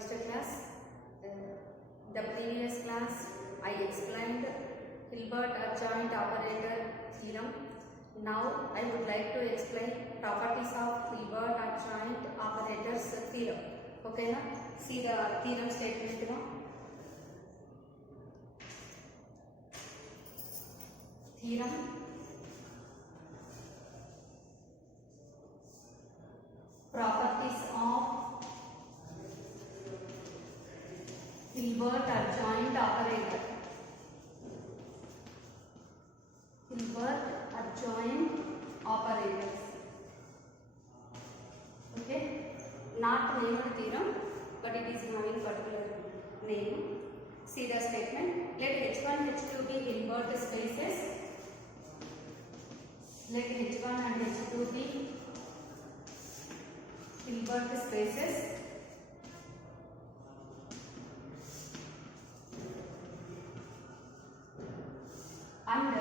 next class. The previous class I explained Hilbert adjoint operator theorem. Now I would like to explain properties of Hilbert adjoint operators theorem. Okay, na? See the theorem statement now. Theorem. Properties of Hilbert adjoint operator. Hilbert adjoint operators. Okay, not named theorem, but it is having particular name. See the statement. Let H1, H2 be Hilbert spaces. Let H1 and H2 be Hilbert spaces. And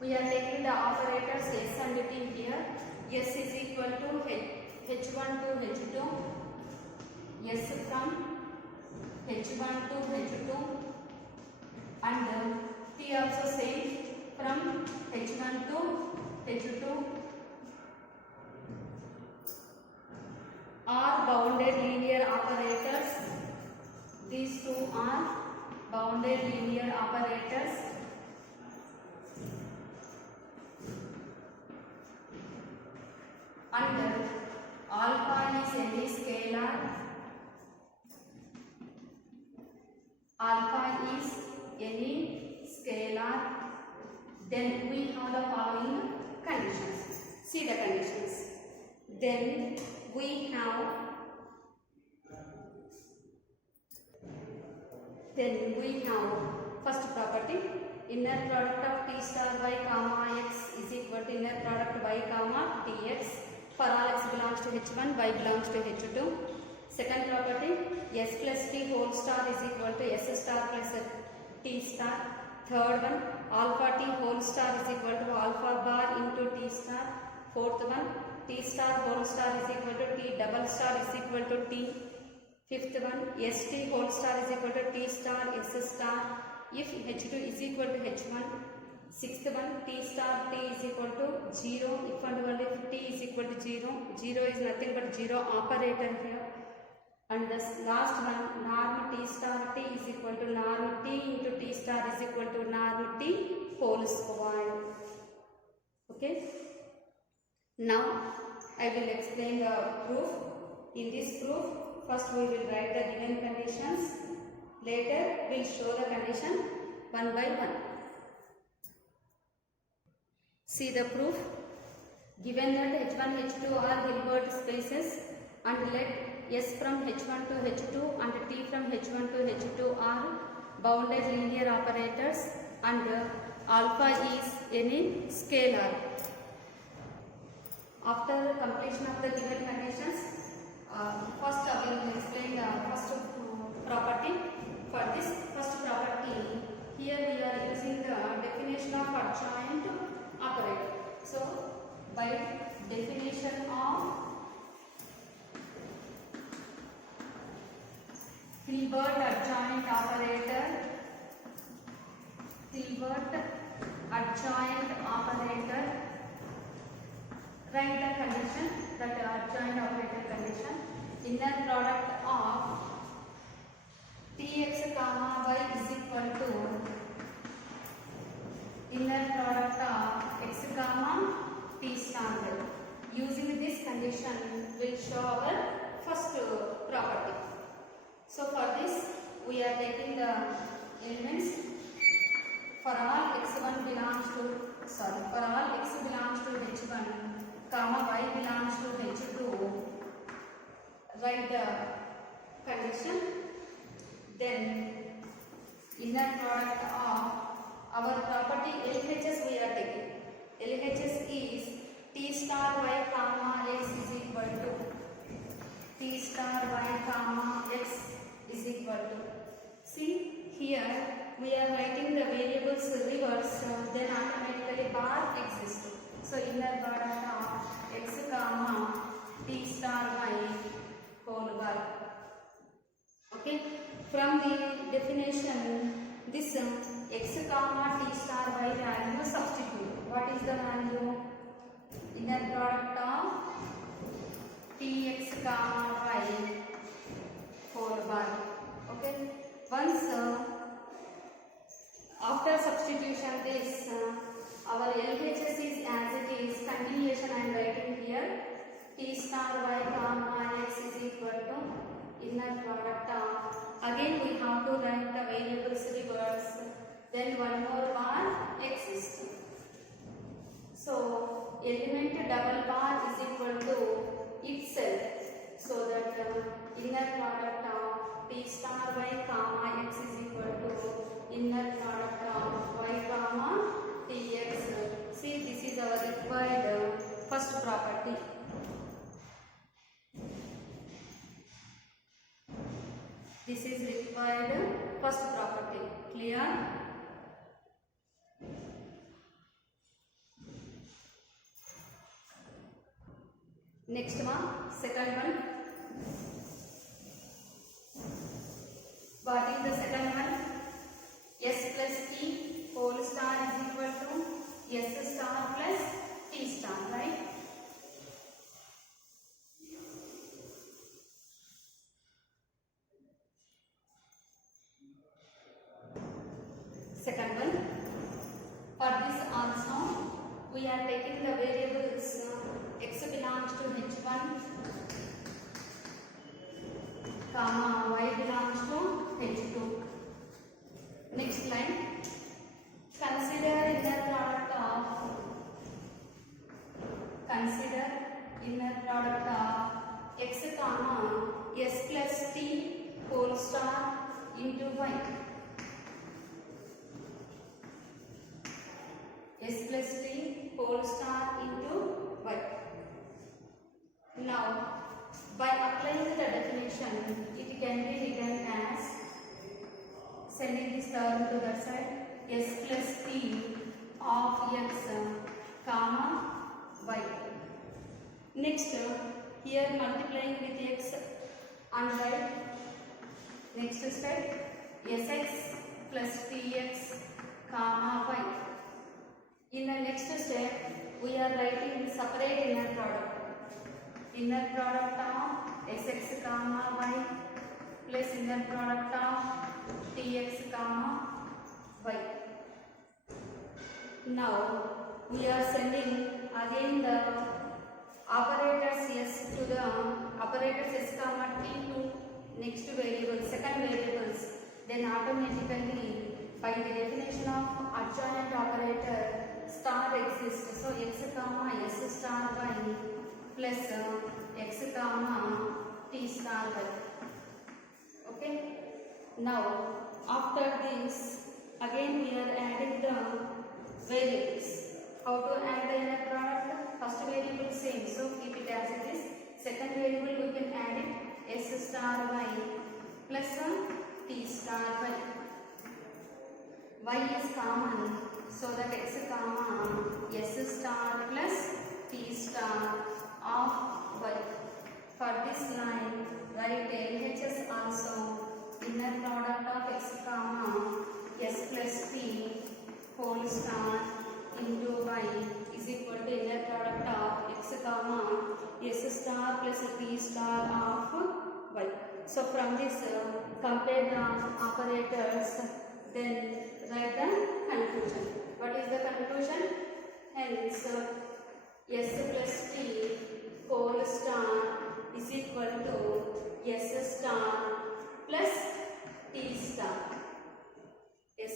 we are taking the operators S and T here. S is equal to H1 to H2, S from H1 to H2, and T also same from H1 to H2 are bounded linear operators. These two are bounded linear operators. And alpha is any scalar. Alpha is any scalar. Then we have the following conditions. See the conditions. Then we have first property, inner product of T star y comma x is equal to inner product y comma Tx for all x belongs to H1, y belongs to H2. Second property, s plus t whole star is equal to s star plus t star. Third one, alpha t whole star is equal to alpha bar into t star. Fourth one, t star whole star is equal to t double star is equal to t. Fifth one, st whole star is equal to t star s star if h2 is equal to h1. Sixth one, t star t is equal to 0 if and only if t is equal to 0. 0 is nothing but 0 operator here. And the last one, norm t star t is equal to norm t into t star is equal to norm t whole square. Okay. Now I will explain the proof. In this proof, first we will write the given conditions. Later we will show the condition one by one. See the proof. Given that H1, H2 are Hilbert spaces and let S from H1 to H2 and T from H1 to H2 are bounded linear operators and alpha is any scalar. After completion of the given conditions, first I will explain the first property. For this first property, here we are using the definition of adjoint operator. So, by definition of Hilbert adjoint operator, write the condition, that adjoint operator condition, inner product of Tx comma y is equal to inner product of x comma t star. Using this condition, we will show our first property. So for this, we are taking the elements for all x1 belongs to, for all x belongs to h1, comma y belongs to h2, write the condition. Then inner product of our property LHS we are taking. LHS is T star y comma x is equal to T star y comma x is equal to. See here we are writing the variables reverse, then automatically bar exists. So inner product of x comma t star y value? Inner product of tx comma y whole bar. Okay. Once after substitution this our LHS is as it is. Continuation I am writing here. T star y comma x is equal to inner product of. Again we have to write the variables reverse. Then one more bar exists. So element double bar is equal to itself. So that inner product of t star y comma x is equal to inner product of y comma tx. See, this is our required first property. This is required first property. Clear? Next one, second one. What is the second one? S plus t whole star is equal to s star plus t star, right? Second one. For this also, we are taking the variables x belongs to h1, comma y belongs to h2. Next line. Consider inner product of x comma s plus t whole star into y. S plus t whole star into y. Now, by applying the definition, it can be written as, sending this term to the side, s plus t of x comma y. Next, here multiplying with x on right. Next step, sx plus tx comma y. In the next step, we are writing separate inner product. Inner product of sx comma y plus inner product of tx comma y. Now, we are sending again the operators s to the operators s comma t to next variable, second variables. Then automatically, by the definition of adjoint operator, star exists. So x comma s star y plus x comma t star y. Okay. Now after this, again we are adding the variables. How to add the inner product? First variable same, so keep it as it is. Second variable we can add it s star y plus t star y. Y is common, so that x comma s star plus t star of y. For this line, write LHS also. Inner product of x comma s plus t whole star into y is equal to inner product of x comma s star plus t star of y. So from this, compare the operators, then write the conclusion. What is the conclusion? Hence, s plus t whole star is equal to s star plus t star. S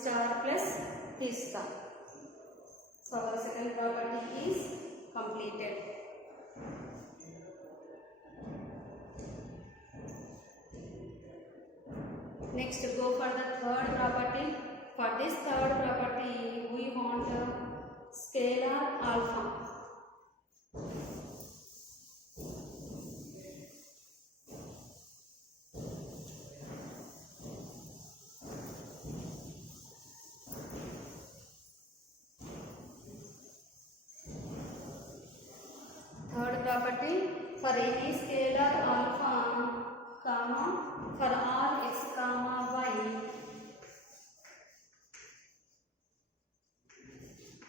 star plus t star. So our second property is completed. Next, go for the third property. For this third property, we want scalar alpha. Third property, for any scalar alpha, comma, for all x comma y,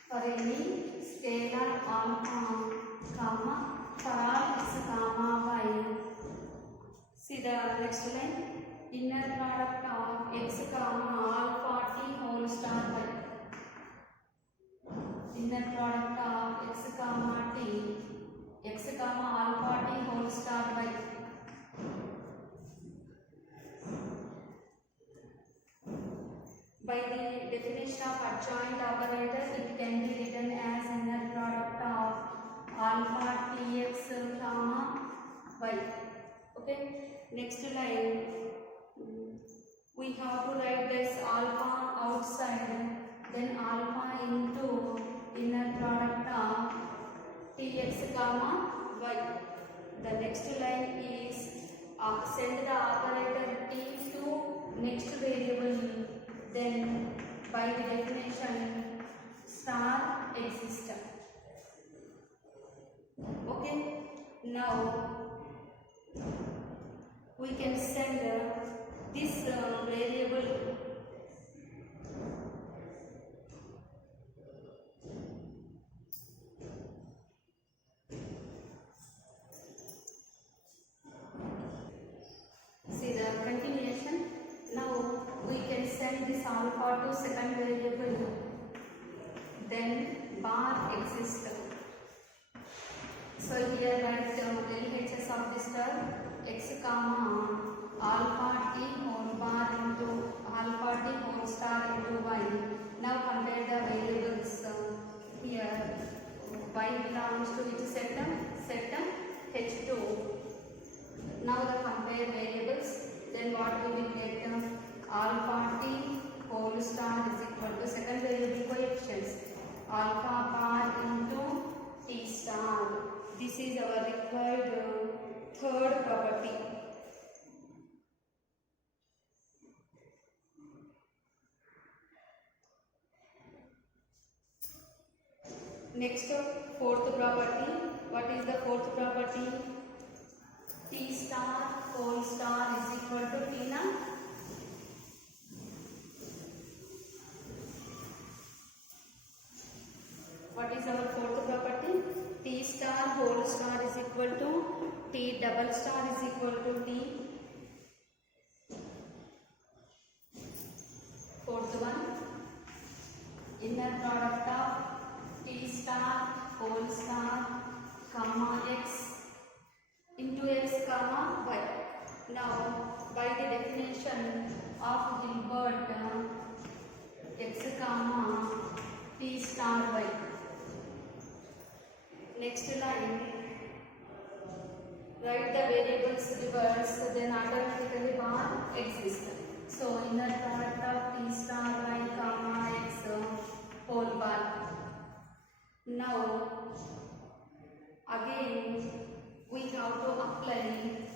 for any scalar alpha, comma, for all x, comma, y. See the next line. Inner product of x, comma, alpha t whole star y. Inner product of x, comma, t, x, comma, alpha t whole star y. By the definition of adjoint operator, it can be written as inner product of alpha tx, comma, y. Okay. Next line. We have to write this alpha outside, then alpha into inner product of tx, comma, y. The next line is send the operator t to next variable, then by the definition star exists. Okay. Now we can send this variable see the continuation. Now we can send this alpha to second variable, then bar exists. So here write LHS of this term x, comma, alpha t whole bar into alpha t whole star into y. Now compare the variables. Here y belongs to which sectum? Sectum H2. Now the compare variables. Then what we will get? Alpha t whole star is equal to second variable coefficients alpha bar into t star. This is our required third property. Next, fourth property. What is the fourth property? T star whole star is equal to T na? What is our fourth property? T star whole star is equal to T double star is equal to T. Fourth one, inner product of T star whole star comma x into x, comma, y. Now by the definition of Hilbert, x, comma, T star y. Next line, write the variables reverse, then automatically bar exists. So inner product of T star y, comma, x whole bar. Now again we have to apply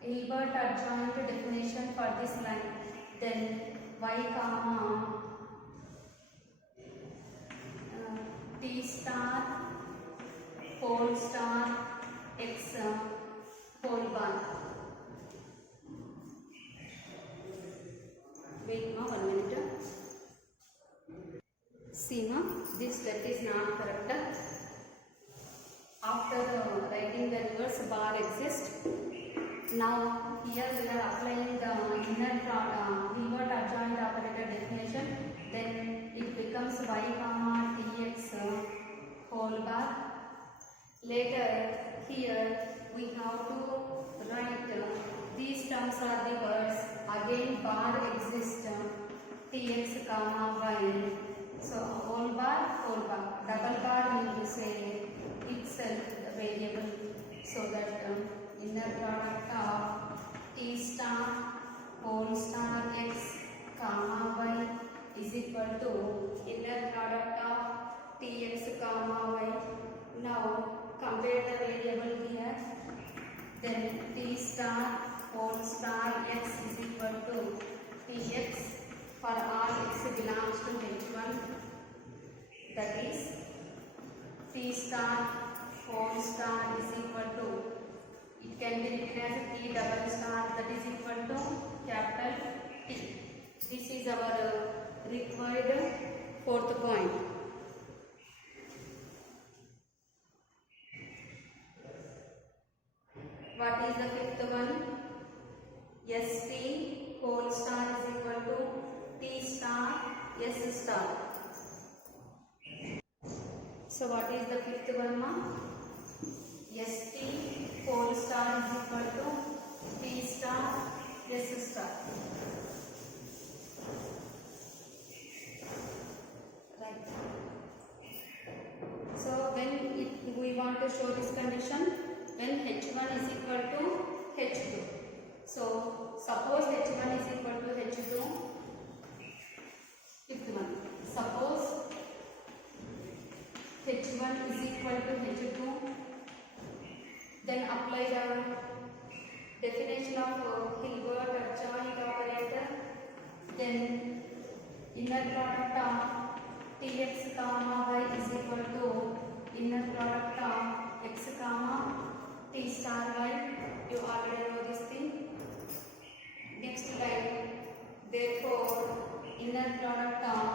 Hilbert adjoint definition for this line. Then y, comma, T star whole star x whole bar. Wait ma, 1 minute. See ma, this step is not correct. After writing the reverse bar exists. Now here we are applying the inner Hilbert adjoint operator definition. Then it becomes y, comma, tx whole bar. Later here we have to write these terms are the words. Again bar exists tx, comma, y. So whole bar, double bar means to say itself the variable. So that inner product of T star whole star x, comma, y is equal to inner product of tx, comma, y. Now compare the variable here. Then T star whole star x is equal to Tx for all x belongs to H1. That is T star whole star is equal to, it can be written as T double star, that is equal to capital T. This is our required fourth point. So what is the fifth one, ma? ST whole star is equal to T star S star. Right. So when we want to show this condition, when H1 is equal to H2. So suppose H1 is equal to H2. Fifth one. Suppose H1 is equal to H2. Then apply the definition of Hilbert adjoint operator. Then inner product of Tx comma y is equal to inner product of x comma T star y. You already know this thing. Next line. Therefore, inner product of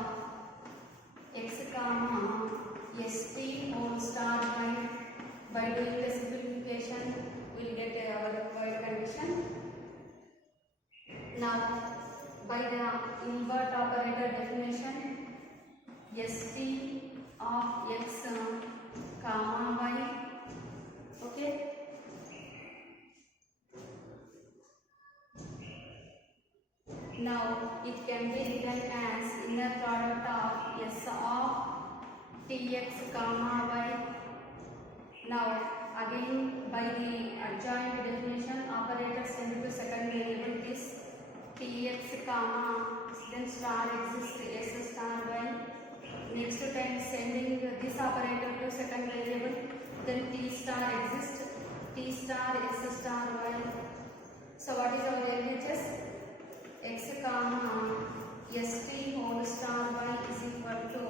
x comma st whole star y. By doing the simplification, we will get our required condition. Now, by the invert operator definition, st of x comma y. Okay. Now, it can be written as inner product of s of tx comma y. Now, again by the adjoint definition, operator send to second variable this Tx comma then star exists S star y. Next time sending this operator to second variable, then T star exists T star S star y. So what is our LHS? X comma st whole star y is equal to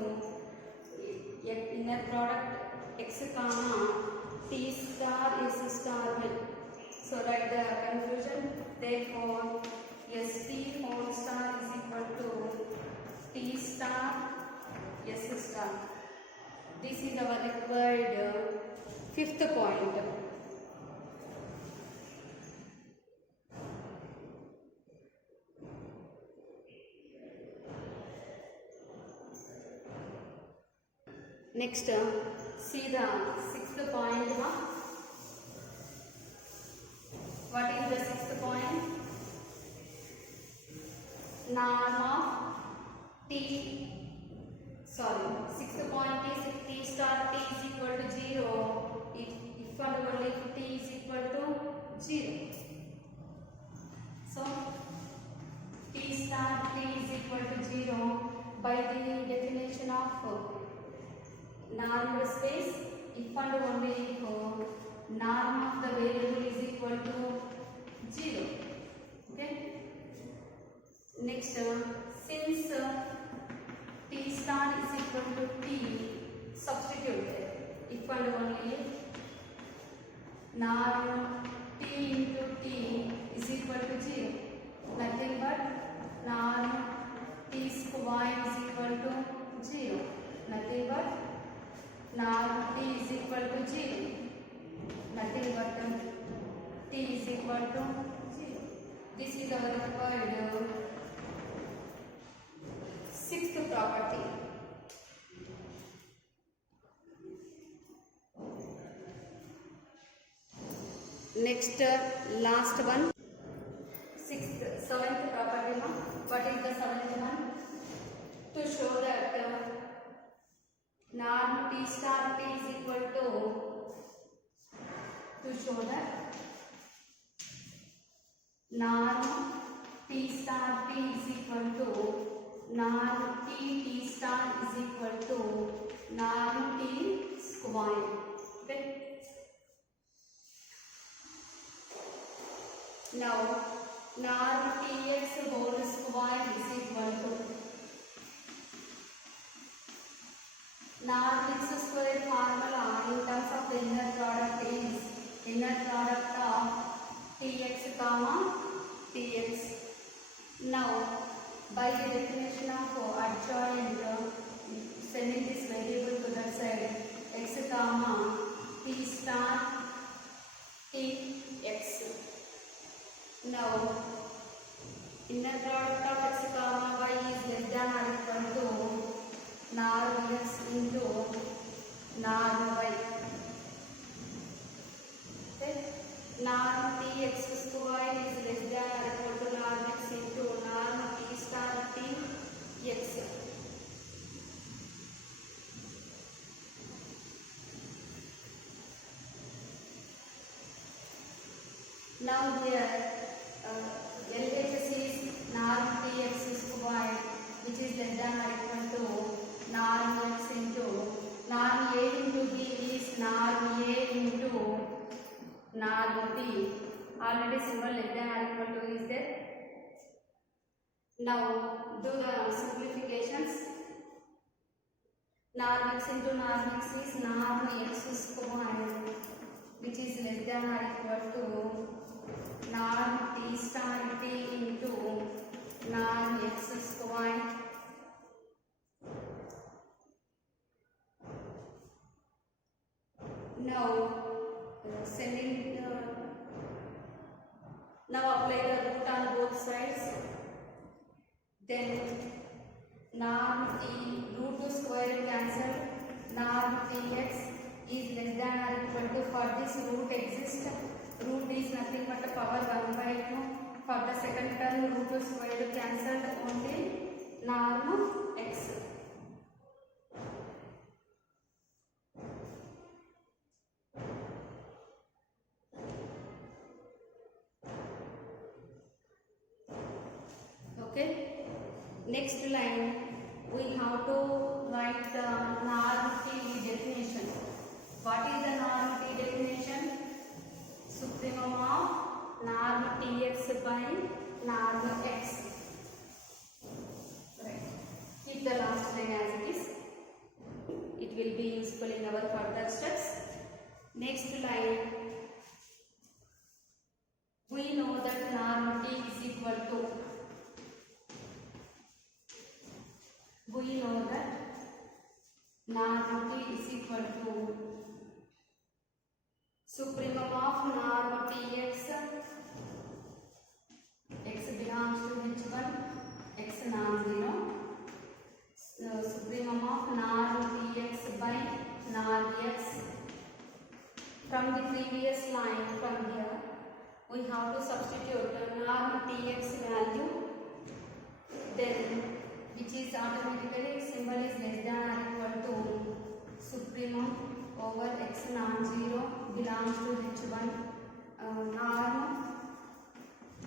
inner product x comma T star S star y. So write the conclusion. Therefore, st whole star is equal to T star S star. This is our required fifth point. Next, see the sixth point. What is the sixth point? Norm of sixth point is if T star T is equal to 0, if and only if T is equal to 0. So, T star T is equal to 0 by the definition of normed space, if and only if norm of the variable is equal to 0. Okay. Next, since T star is equal to T, substitute if and only if norm T into T is equal to 0. Nothing but norm T square is equal to 0. Nothing but norm T is equal to 0. Nothing but T is equal to 0. This is our required sixth property. Next, last one. Seventh property. What is the seventh one? To show that norm T star T is equal to show that norm T star T is equal to norm T star is equal to norm T square. Okay. Now, norm Tx whole square is equal to norm x square formula in terms of the inner product is inner product of Tx comma Tx. Now, by the definition of adjoint, sending this variable to that side, x comma T star Tx. Now, inner product of x comma y is less than or equal to norm x into norm y. Okay. Norm tx square is less than or equal to norm x into norm t star t x. Now here LHS is norm tx square which is less than or equal to norm x into norm a into b is norm a into norm b. Already symbol less than or equal to is there. Now do the simplifications. Norm x into norm x is norm x square which is less than or equal to norm t star t into norm x square. Now now apply the root on both sides. Then norm t root to square cancel. Norm tx is less than or equal to, for this root exists. Root is nothing but a power 1 by 2. For the second term root to square cancelled, only norm x. Okay. Next line we have to write the norm t definition. What is the norm t definition? Supremum of norm tx by norm x. Right. Keep the last line as it is. It will be useful in our further steps. Next line, we know that norm t is equal to, we know that norm t is equal to supremum of norm tx, x belongs to h1, x non-zero. So supremum of norm tx by norm x. From the previous line, from here, we have to substitute norm tx value, then which is automatically symbol is less than or equal to supremum over x non-zero belongs to h1 norm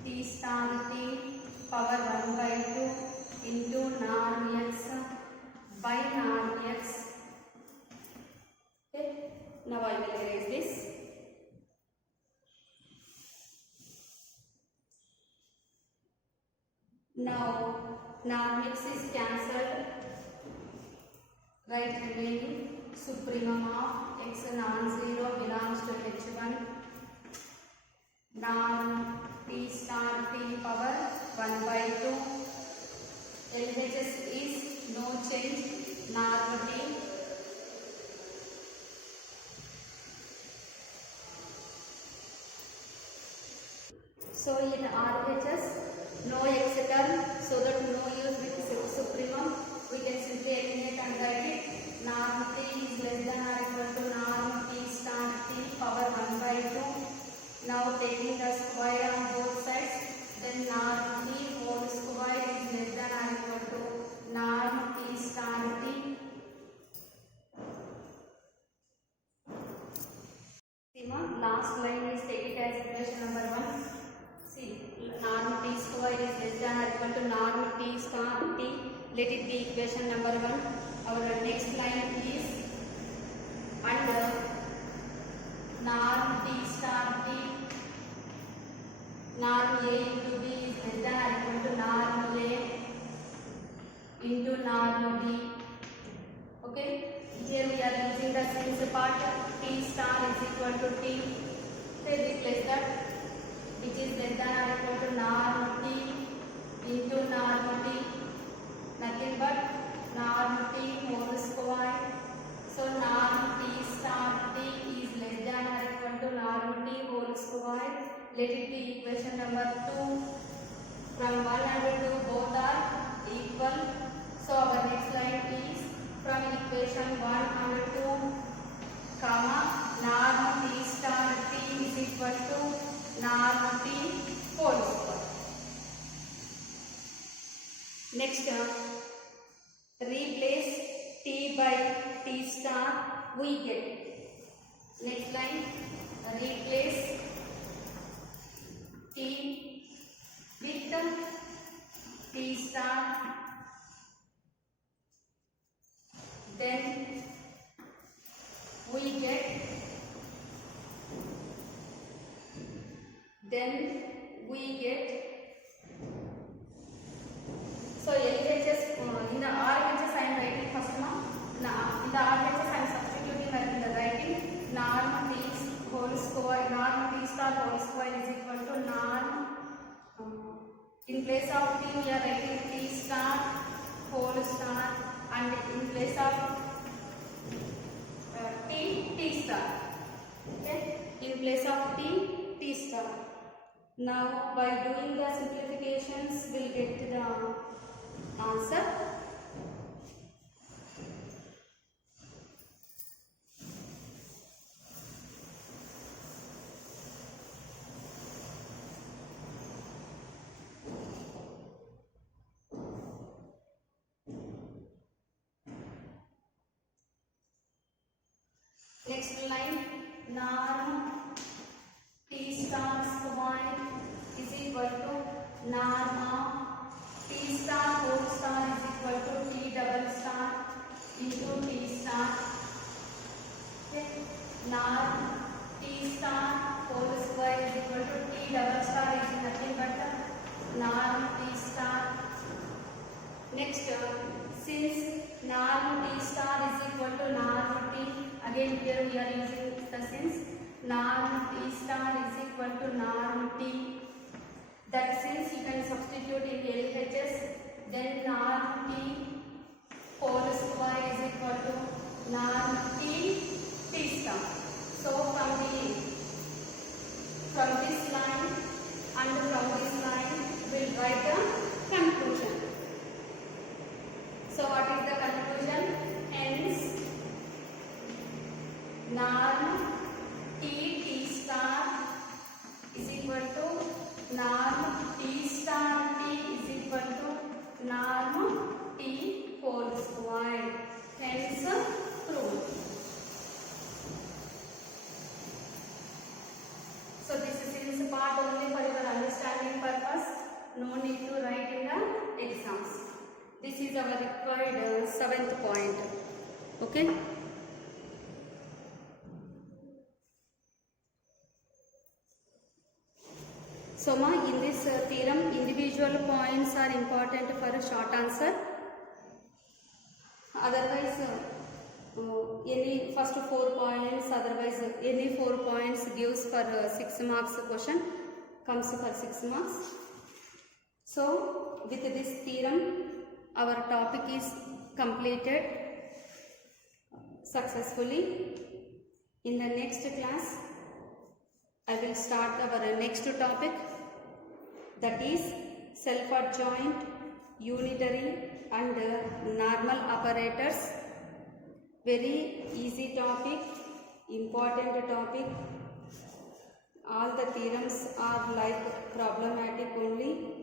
t star t power 1 by 2 into norm x by norm x. Okay. Now I will erase this. Now norm x is cancelled. Right remaining supremum of x non-zero belongs to h1 norm t star t power 1 by 2. LHS is no change, norm t. So in RHS, no x term, so that no use with supremum, we can simply eliminate and write it. Norm t is less than or equal to norm t star t power 1 by 2. Now taking the square on both sides, then norm t whole square is less than or equal to norm t star t. Last line is take it as equation number 1. See, norm t square is less than or equal to norm t star t. Let it be equation number 1. Our next line is under norm t star t, norm a into b is less than or equal to norm a into norm b. Okay, here we are using the since part, t star is equal to t. They replace that, which is less than or equal to norm t into norm t, nothing but norm t whole square. So norm t star t is less than or equal to norm t whole square. Let it be equation number 2. From 1 and 2 both are equal. So our next line is from equation 1 and 2 Next, replace T by T star, we get. Next line, replace T with T star, then we get, so LHS in the RHS I am writing first now. Now in the RHS I am substituting in the writing norm T whole square, norm T star whole square is equal to norm, in place of T we are writing T star whole star, and in place of T star. Okay, in place of T star. Now by doing the simplifications we will get the answer. Next line, norm T star square is equal to norm T star whole star is equal to T double star into T star. Okay. Norm T star whole square is equal to T double star is nothing but norm T star. Next, since norm T star is equal to norm T, again here we are using the since norm T star is equal to norm T. That since you can substitute in LHS, then norm T whole square is equal to norm T star. So from this line and from this line we will write the conclusion. So what is the conclusion? Hence norm T star is equal to norm T star T is equal to norm T whole square. Hence proved. So this is in part only for your understanding purpose. No need to write in the exams. This is our required 7th point. Okay. So in this theorem, individual points are important for a short answer. Otherwise, any first 4 points, otherwise any 4 points gives for 6 marks question, comes for 6 marks. So with this theorem, our topic is completed successfully. In the next class, I will start our next topic, that is self-adjoint, unitary and normal operators. Very easy topic, important topic. All the theorems are like problematic only.